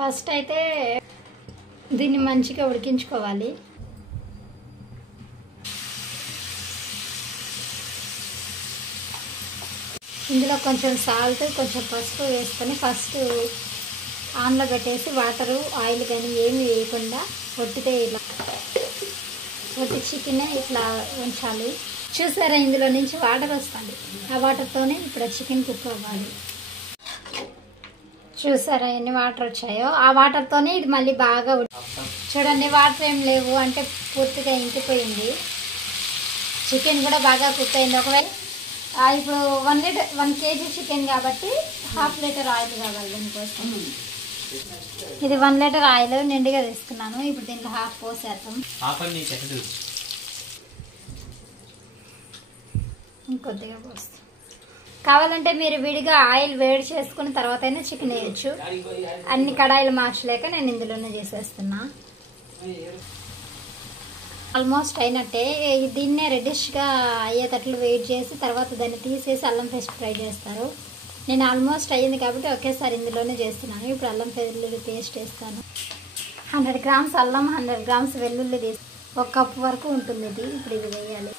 First అయితే దీన్ని మంచిగా ఉడికించుకోవాలి. ఇందులో కొంచెం సాల్ట్, కొంచెం పసుపు వేసుకొని ఫస్ట్ ఆన్లో పెట్టేసి వాటరు, ఆయిల్ కానీ ఏమి వేయకుండా ఒట్టితే ఇలా ఒట్టి చికెన్ ఇట్లా ఉంచాలి. చూసారా, ఇందులో నుంచి వాటర్ వస్తుంది. ఆ వాటర్తోనే ఇప్పుడు చికెన్ కుక్ అవ్వాలి. చూసారా ఎన్ని వాటర్ వచ్చాయో? ఆ వాటర్తోనే ఇది మళ్ళీ బాగా చూడండి. వాటర్ ఏం లేవు అంటే పూర్తిగా ఇంకిపోయింది. చికెన్ కూడా బాగా కుక్ అయింది. ఒకవేళ ఇప్పుడు 1 kg చికెన్ కాబట్టి 1/2 లీటర్ ఆయిల్ కావాలి దీనికోసం. ఇది 1 లీటర్ ఆయిల్ నిండుగా తీసుకున్నాను. ఇప్పుడు దీంట్లో 1/2 పోసేద్దాం. ఇంకొద్దిగా పోస్తాం. కావాలంటే మీరు విడిగా ఆయిల్ వేడి చేసుకున్న తర్వాత అయినా చికెన్ వేయచ్చు. అన్ని కడాయిలు మార్చలేక నేను ఇందులోనే చేసేస్తున్నా. ఆల్మోస్ట్ అయినట్టే. దీన్నే రెడ్డిష్గా అయ్యేటట్లు వెయిట్ చేసి తర్వాత దాన్ని తీసేసి అల్లం పేస్ట్ ఫ్రై చేస్తారు. నేను ఆల్మోస్ట్ అయ్యింది కాబట్టి ఒకేసారి ఇందులోనే చేస్తున్నాను. ఇప్పుడు అల్లం వెల్లుల్లి పేస్ట్ వేస్తాను. 100 గ్రామ్స్ అల్లం, 100 గ్రామ్స్ వెల్లుల్లి తీసి 1 కప్పు వరకు ఉంటుంది ఇది. ఇప్పుడు ఇది వేయాలి.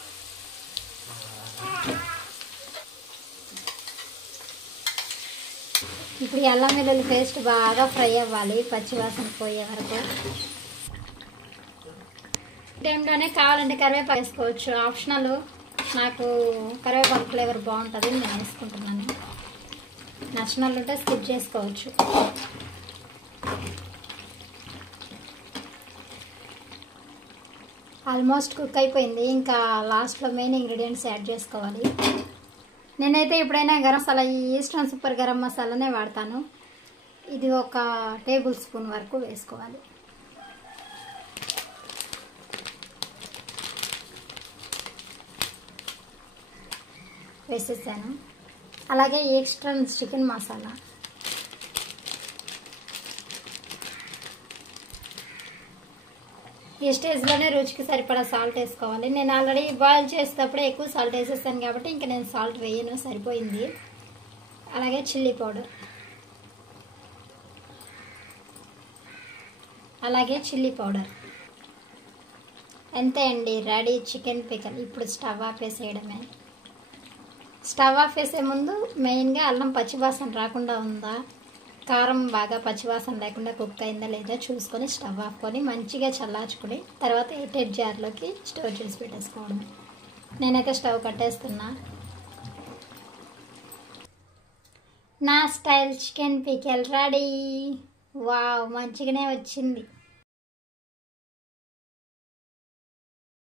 ఇప్పుడు ఈ అల్లం వెల్లుల్లి పేస్ట్ బాగా ఫ్రై అవ్వాలి, పచ్చివాసన పోయే వరకు. టైంలోనే కావాలంటే కరివేపాకు వేసుకోవచ్చు, ఆప్షనల్. నాకు కరివేపాకు ఫ్లేవర్ బాగుంటుంది, నేను వేసుకుంటున్నాను. నచ్చిన వాళ్ళు ఉంటే స్కిప్ చేసుకోవచ్చు. ఆల్మోస్ట్ కుక్ అయిపోయింది. ఇంకా లాస్ట్లో మెయిన్ ఇంగ్రీడియంట్స్ యాడ్ చేసుకోవాలి. నేనైతే ఎప్పుడైనా గరం మసాలా, ఈ ఈస్టర్న్ సూపర్ గరం మసాలానే వాడతాను. ఇది 1 టేబుల్ స్పూన్ వరకు వేసుకోవాలి. వేసేసాను. అలాగే ఈస్టర్న్ చికెన్ మసాలా, ఈ స్టేజ్లోనే రుచికి సరిపడా సాల్ట్ వేసుకోవాలి. నేను ఆల్రెడీ బాయిల్ చేసేటప్పుడే ఎక్కువ సాల్ట్ వేసేస్తాను కాబట్టి ఇంకా నేను సాల్ట్ వేయను, సరిపోయింది. అలాగే చిల్లీ పౌడర్, అంతే అండి, రెడీ చికెన్ పికల్. ఇప్పుడు స్టవ్ ఆఫ్ వేసేయడమే. స్టవ్ ఆఫ్ వేసే ముందు మెయిన్గా అల్లం పచ్చివాసన రాకుండా ఉందా, కారం బాగా పచ్చివాసన లేకుండా కుక్ అయిందా లేదా చూసుకొని స్టవ్ ఆఫ్కొని మంచిగా చల్లార్చుకొని తర్వాత ఎయిటెడ్ జార్లోకి స్టోర్ చేసి పెట్టేసుకోవడం. నేనైతే స్టవ్ కట్టేస్తున్నా. నా style chicken pickle ready. Wow, మంచిగానే వచ్చింది.